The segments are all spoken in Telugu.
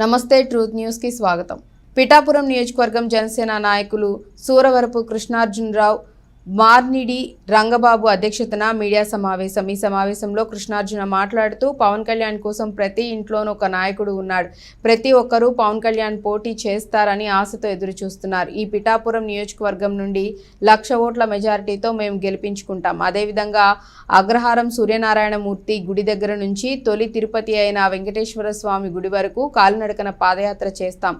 నమస్తే ట్రూత్ న్యూస్కి స్వాగతం. పిఠాపురం నియోజకవర్గం జనసేన నాయకులు సూరవరపు కృష్ణార్జునరావు మార్నిడి రంగబాబు అధ్యక్షతన మీడియా సమావేశం. ఈ సమావేశంలో కృష్ణార్జున మాట్లాడుతూ పవన్ కళ్యాణ్ కోసం ప్రతి ఇంట్లోనూ ఒక నాయకుడు ఉన్నాడు. ప్రతి ఒక్కరూ పవన్ కళ్యాణ్ పోటీ చేస్తారని ఆశతో ఎదురు చూస్తున్నారు ఈ పిఠాపురం నియోజకవర్గం నుండి లక్ష ఓట్ల మెజారిటీతో మేము గెలిపించుకుంటాం. అదేవిధంగా అగ్రహారం సూర్యనారాయణమూర్తి గుడి దగ్గర నుంచి తొలి తిరుపతి అయిన వెంకటేశ్వర స్వామి గుడి వరకు కాలినడకన పాదయాత్ర చేస్తాం.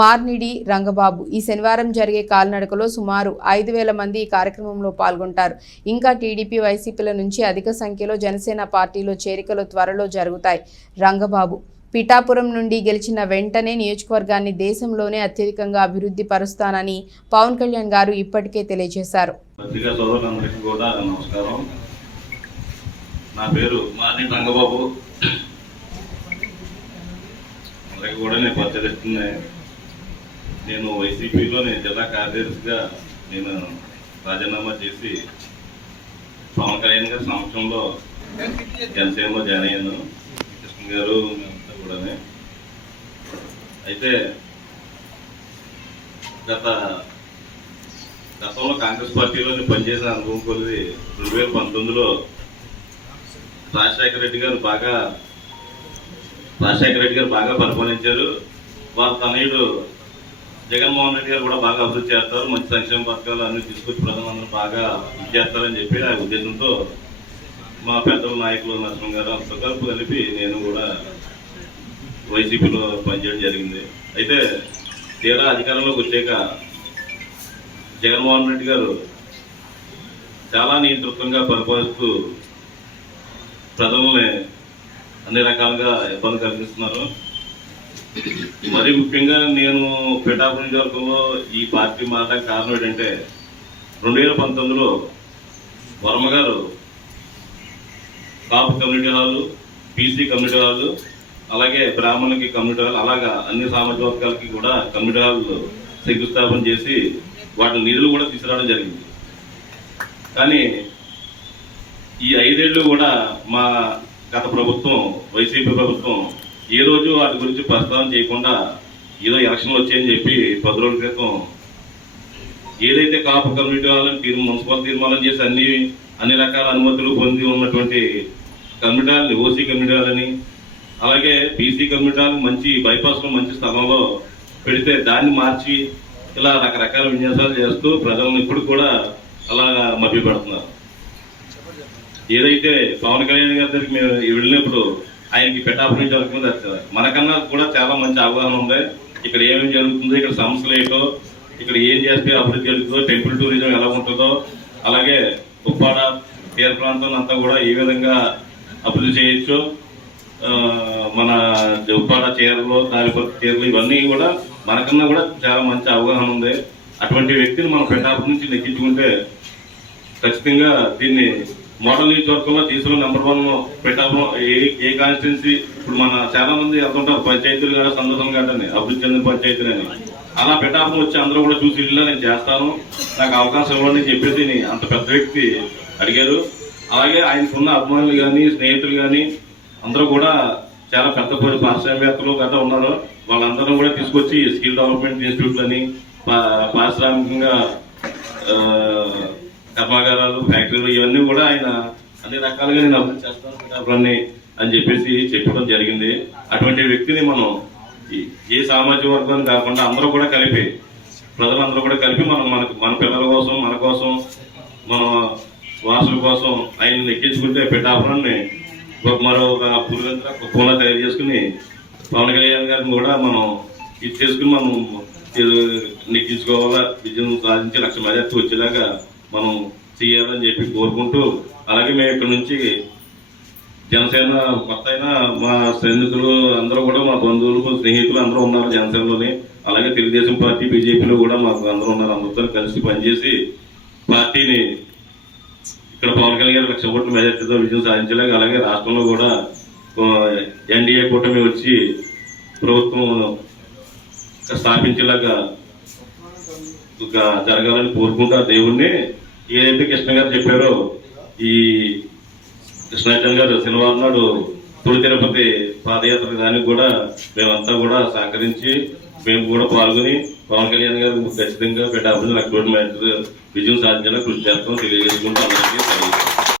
మార్నిడి రంగబాబు. ఈ శనివారం జరిగే కాలినడకలో సుమారు ఐదు వేల మంది ఈ కార్యక్రమంలో పాల్గొంటారు. ఇంకా టీడీపీ వైసీపీల నుంచి అధిక సంఖ్యలో జనసేన పార్టీలో చేరికలు త్వరలో జరుగుతాయి. రంగబాబు పిఠాపురం నుండి గెలిచిన వెంటనే నియోజకవర్గాన్ని దేశంలోనే అత్యధికంగా అభివృద్ధి పరుస్తానని పవన్ కళ్యాణ్ గారు ఇప్పటికే తెలియజేశారు. నా పేరు మాని రంగబాబు. అందరికీ కూడా నేను పరిచయిస్తుంది నేను వైసీపీలో నేను జిల్లా కార్యదర్శిగా నేను రాజీనామా చేసి పవన్ కళ్యాణ్ గారి సంవత్సరంలో జనసేనలో జాయిన్ అయ్యాను. కృష్ణ గారు మేమంతా కూడా అయితే గత గతంలో కాంగ్రెస్ పార్టీలోని పనిచేసిన అనుభవం కొద్ది రెండు వేల పంతొమ్మిదిలో రాజశేఖర రెడ్డి గారు బాగా రాజశేఖర రెడ్డి గారు బాగా పరిపాలించారు. వారు తనయుడు జగన్మోహన్ రెడ్డి గారు కూడా బాగా అభివృద్ధి చేస్తారు. మంచి సంక్షేమ పథకాలు అన్ని తీసుకొచ్చి ప్రజలందరూ బాగా ఇది చేస్తారని చెప్పి ఆ ఉద్దేశంతో మా పెద్దల నాయకులు నరసింహ గారు అంత కలిపి కలిపి నేను కూడా వైసీపీలో పనిచేయడం జరిగింది. అయితే తీరా అధికారంలోకి వచ్చాక జగన్మోహన్ రెడ్డి గారు చాలా నియంతృత్వంగా పరిపాలిస్తూ ప్రజల్ని అన్ని రకాలుగా ఇబ్బంది కలిగిస్తున్నారు. మరి ముఖ్యంగా నేను పిఠాపురం నియోజకవర్గంలో ఈ పార్టీ మారడానికి కారణం ఏంటంటే రెండు వేల పంతొమ్మిదిలో వర్మ గారు Kapu community hall BC community hall అలాగే బ్రాహ్మణులకి కమ్యూనిటీ హాల్ అలాగా అన్ని సామాజిక వర్గాలకి కూడా కమ్యూనిటీ హాల్ శంకుస్థాపన చేసి వాటి నిధులు కూడా తీసుకురావడం జరిగింది. కానీ ఈ ఐదేళ్ళు కూడా మా గత ప్రభుత్వం వైసీపీ ప్రభుత్వం ఏ రోజు వాటి గురించి ప్రస్తావన చేయకుండా ఏదో ఎలక్షన్లు వచ్చాయని చెప్పి పది రోజుల క్రితం ఏదైతే కాపు కమ్యూనిటీ వాళ్ళని మున్సిపల్ తీర్మానం చేసి అన్ని అన్ని రకాల అనుమతులు పొంది ఉన్నటువంటి కమ్యూనిటీ ఓసీ కమ్యూనిటీ అలాగే బీసీ కమ్యూనిటీ మంచి బైపాస్లో మంచి స్థలంలో పెడితే దాన్ని మార్చి ఇలా రకరకాల విన్యాసాలు చేస్తూ ప్రజలను ఇప్పుడు కూడా అలా మభ్యపెడుతున్నారు. ఏదైతే పవన్ కళ్యాణ్ గారి దగ్గరికి మేము వెళ్ళినప్పుడు ఆయనకి పెట్టాపురం జరుగుతుంది మనకన్నా కూడా చాలా మంచి అవగాహన ఉంది. ఇక్కడ ఏమేమి జరుగుతుందో ఇక్కడ సమస్యలు ఏంటో ఇక్కడ ఏం చేస్తే అభివృద్ధి జరుగుతుందో టెంపుల్ టూరిజం ఎలా ఉంటుందో అలాగే ఉప్పాడ తీర ప్రాంతం అంతా కూడా ఏ విధంగా అభివృద్ధి చేయొచ్చు. మన ఉప్పాడ చీరలు తాలిపత్రి చీరలు ఇవన్నీ కూడా మనకన్నా కూడా చాలా మంచి అవగాహన ఉంది. అటువంటి వ్యక్తిని మనం పెట్టాపురం నుంచి లెక్కించుకుంటే ఖచ్చితంగా దీన్ని మోడల్ నియోజకవర్గంలో తీసుకుని నెంబర్ వన్ పెట్టాము. ఏ ఏ కాన్స్టిట్యున్సీ ఇప్పుడు మన చాలా మంది వెళ్తుంటారు. పంచాయతీలు కానీ సందర్శనం కాదని అభివృద్ధి చెందిన పంచాయతీలని అలా పెట్టాపం వచ్చి అందరూ కూడా చూసి ఇల్లు నేను చేస్తాను. నాకు అవకాశం ఇవ్వండి చెప్పేసి అంత పెద్ద వ్యక్తి అడిగారు. అలాగే ఆయనకున్న అభిమానులు కానీ స్నేహితులు కానీ అందరూ కూడా చాలా పెద్ద పరి పారిశ్రామికవేత్తలు గట్రా ఉన్నారు. వాళ్ళందరూ కూడా తీసుకొచ్చి స్కిల్ డెవలప్మెంట్ ఇన్స్టిట్యూట్లని పా- పారిశ్రామికంగా కర్మాగారాలు ఫ్యాక్టరీలు ఇవన్నీ కూడా ఆయన అన్ని రకాలుగా నేను అభివృద్ధి చేస్తాను పిఠాపురాన్ని అని చెప్పేసి చెప్పడం జరిగింది. అటువంటి వ్యక్తిని మనం ఏ సామాజిక వర్గాన్ని కాకుండా అందరూ కూడా కలిపి ప్రజలందరూ కూడా కలిపి మనం మనకు మన పిల్లల కోసం మన కోసం మన వాసుల కోసం ఆయన ఎక్కించుకుంటే పిఠాపురాన్ని మరో ఒక పులివెందుల కుప్పంలో తయారు చేసుకుని పవన్ కళ్యాణ్ గారిని కూడా మనం ఇది చేసుకుని మనం ఇది నెగ్గించుకోవాలా విజయం సాధించి లక్ష మెజార్టీ వచ్చేలాగా మనం చేయాలని చెప్పి కోరుకుంటూ అలాగే మేము ఇక్కడ నుంచి జనసేన కొత్త అయినా మా స్నేహితులు అందరూ కూడా మా బంధువులు స్నేహితులు అందరూ ఉన్నారు జనసేనలోని. అలాగే తెలుగుదేశం పార్టీ బీజేపీలో కూడా మాకు అందరూ ఉన్నారు. అందరితో కలిసి పనిచేసి పార్టీని ఇక్కడ పవన్ కళ్యాణ్ గారు లక్ష కోట్ల మెజార్టీతో విజయం సాధించలేక అలాగే రాష్ట్రంలో కూడా ఎన్డీఏ కూటమి వచ్చి ప్రభుత్వం స్థాపించేలాగా ఒక జరగాలని కోరుకుంటూ ఆ దేవుణ్ణి ఏదైతే కృష్ణ గారు చెప్పారో. ఈ కృష్ణాచార్య గారు శనివారం నాడు తొలి తిరుపతి పాదయాత్ర దానికి కూడా మేమంతా కూడా సహకరించి మేము కూడా పాల్గొని పవన్ కళ్యాణ్ గారు ఖచ్చితంగా పెట్టాలని లక్ష మ్యాచ్ విజయం సాధించేలా కృషి చేస్తాం తెలియజేసుకుంటూ అందరికీ